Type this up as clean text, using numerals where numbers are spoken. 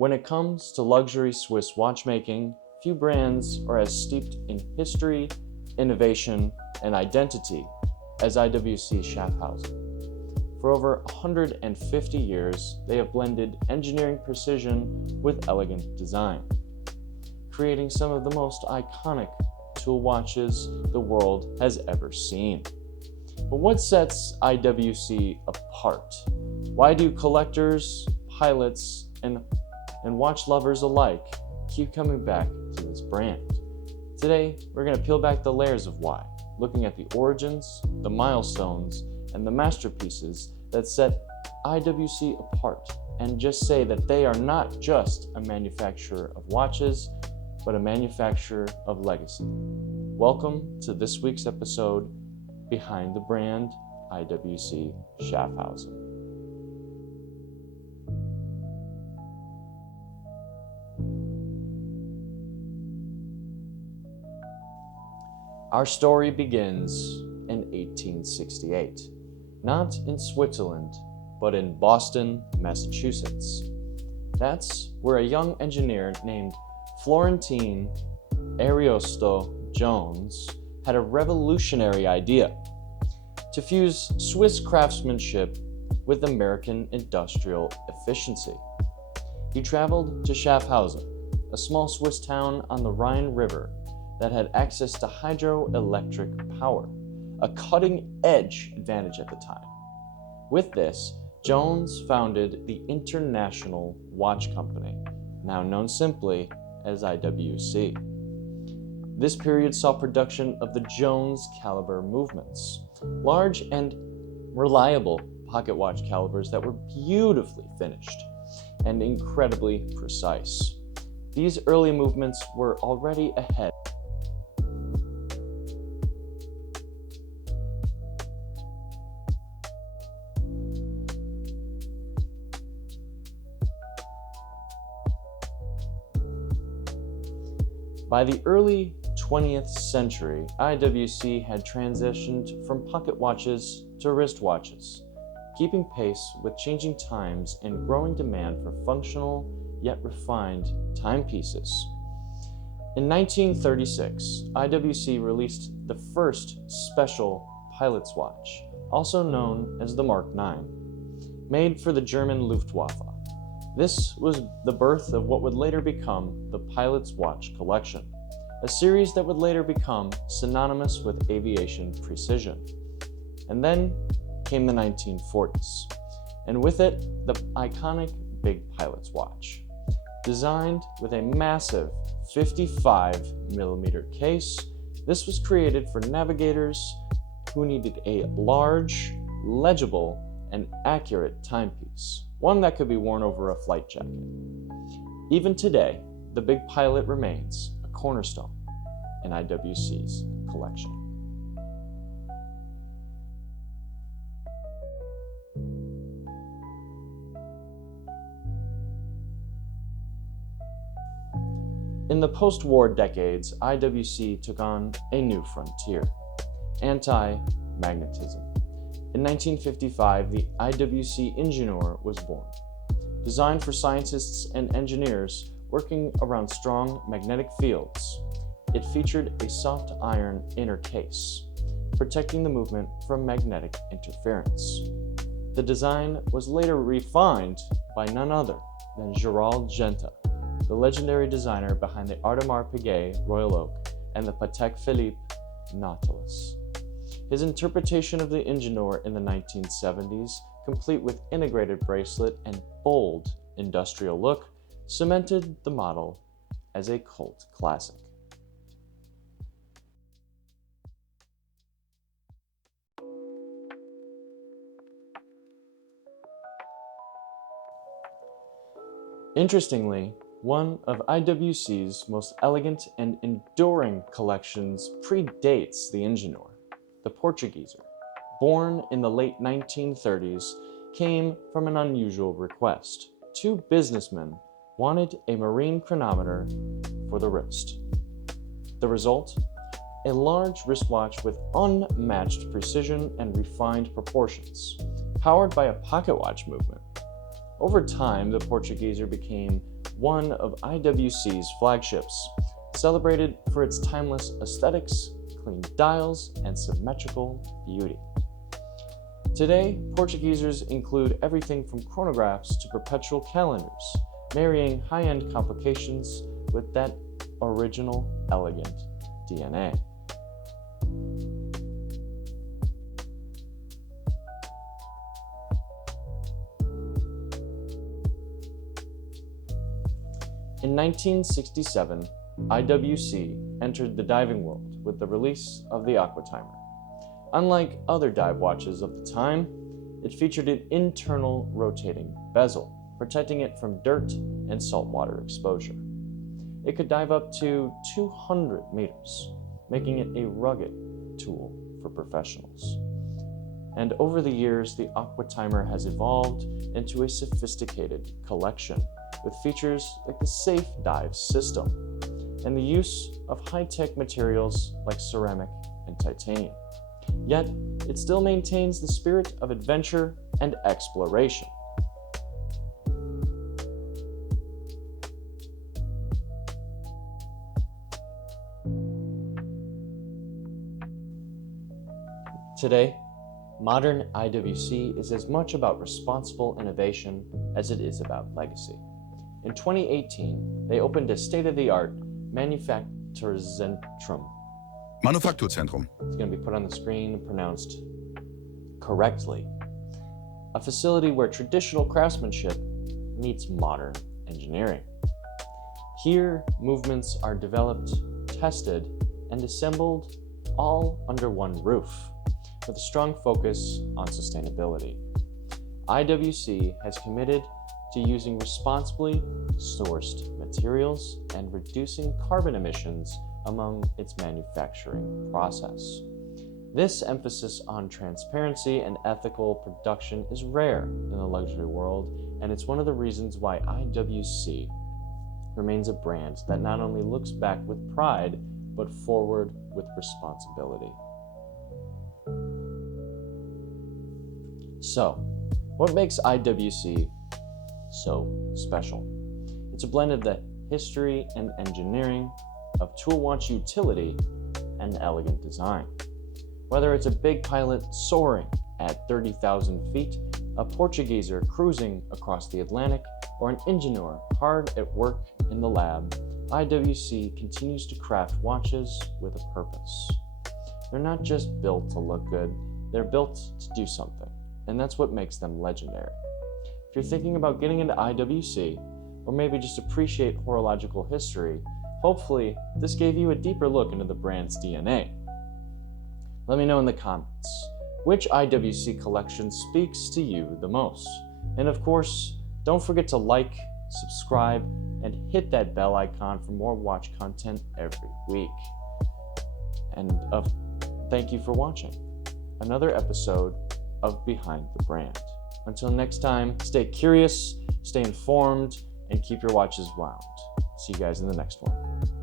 When it comes to luxury Swiss watchmaking, few brands are as steeped in history, innovation, and identity as IWC Schaffhausen. For over 150 years, they have blended engineering precision with elegant design, creating some of the most iconic tool watches the world has ever seen. But what sets IWC apart? Why do collectors, pilots, and watch lovers alike keep coming back to this brand? Today, we're going to peel back the layers of why, looking at the origins, the milestones, and the masterpieces that set IWC apart, and just say that they are not just a manufacturer of watches, but a manufacturer of legacy. Welcome to this week's episode, Behind the Brand, IWC Schaffhausen. Our story begins in 1868, not in Switzerland, but in Boston, Massachusetts. That's where a young engineer named Florentine Ariosto Jones had a revolutionary idea: to fuse Swiss craftsmanship with American industrial efficiency. He traveled to Schaffhausen, a small Swiss town on the Rhine River that had access to hydroelectric power, a cutting-edge advantage at the time. With this, Jones founded the International Watch Company, now known simply as IWC. This period saw production of the Jones caliber movements, large and reliable pocket watch calibers that were beautifully finished and incredibly precise. These early movements were already ahead. By the early 20th century, IWC had transitioned from pocket watches to wrist watches, keeping pace with changing times and growing demand for functional yet refined timepieces. In 1936, IWC released the first special pilot's watch, also known as the Mark IX, made for the German Luftwaffe. This was the birth of what would later become the Pilot's Watch Collection, a series that would later become synonymous with aviation precision. And then came the 1940s, and with it, the iconic Big Pilot's Watch. Designed with a massive 55mm case, this was created for navigators who needed a large, legible, and accurate timepiece, one that could be worn over a flight jacket. Even today, the Big Pilot remains a cornerstone in IWC's collection. In the post-war decades, IWC took on a new frontier: anti-magnetism. In 1955, the IWC Ingenieur was born. Designed for scientists and engineers working around strong magnetic fields, it featured a soft iron inner case, protecting the movement from magnetic interference. The design was later refined by none other than Gerald Genta, the legendary designer behind the Audemars Piguet Royal Oak and the Patek Philippe Nautilus. His interpretation of the Ingenieur in the 1970s, complete with integrated bracelet and bold industrial look, cemented the model as a cult classic. Interestingly, one of IWC's most elegant and enduring collections predates the Ingenieur. The Portugieser, born in the late 1930s, came from an unusual request. Two businessmen wanted a marine chronometer for the wrist. The result? A large wristwatch with unmatched precision and refined proportions, powered by a pocket watch movement. Over time, the Portugieser became one of IWC's flagships, celebrated for its timeless aesthetics, clean dials, and symmetrical beauty. Today, Portugiesers include everything from chronographs to perpetual calendars, marrying high-end complications with that original, elegant DNA. In 1967, IWC entered the diving world with the release of the Aquatimer. Unlike other dive watches of the time, it featured an internal rotating bezel, protecting it from dirt and saltwater exposure. It could dive up to 200 meters, making it a rugged tool for professionals. And over the years, the Aquatimer has evolved into a sophisticated collection with features like the Safe Dive system and the use of high-tech materials like ceramic and titanium. Yet, it still maintains the spirit of adventure and exploration. Today, modern IWC is as much about responsible innovation as it is about legacy. In 2018, they opened a state-of-the-art Manufakturzentrum. Manufakturzentrum. It's going to be put on the screen, pronounced correctly. A facility where traditional craftsmanship meets modern engineering. Here, movements are developed, tested, and assembled all under one roof, with a strong focus on sustainability. IWC has committed to using responsibly sourced materials and reducing carbon emissions among its manufacturing process. This emphasis on transparency and ethical production is rare in the luxury world, and it's one of the reasons why IWC remains a brand that not only looks back with pride, but forward with responsibility. So, what makes IWC so special? It's a blend of the history and engineering, of tool watch utility, and elegant design. Whether it's a Big Pilot soaring at 30,000 feet, a Portugieser cruising across the Atlantic, or an Ingenieur hard at work in the lab, IWC continues to craft watches with a purpose. They're not just built to look good, they're built to do something, and that's what makes them legendary. If you're thinking about getting into IWC, or maybe just appreciate horological history, hopefully this gave you a deeper look into the brand's DNA. Let me know in the comments, which IWC collection speaks to you the most? And of course, don't forget to like, subscribe, and hit that bell icon for more watch content every week. And thank you for watching another episode of Behind the Brand. Until next time, stay curious, stay informed, and keep your watches wound. See you guys in the next one.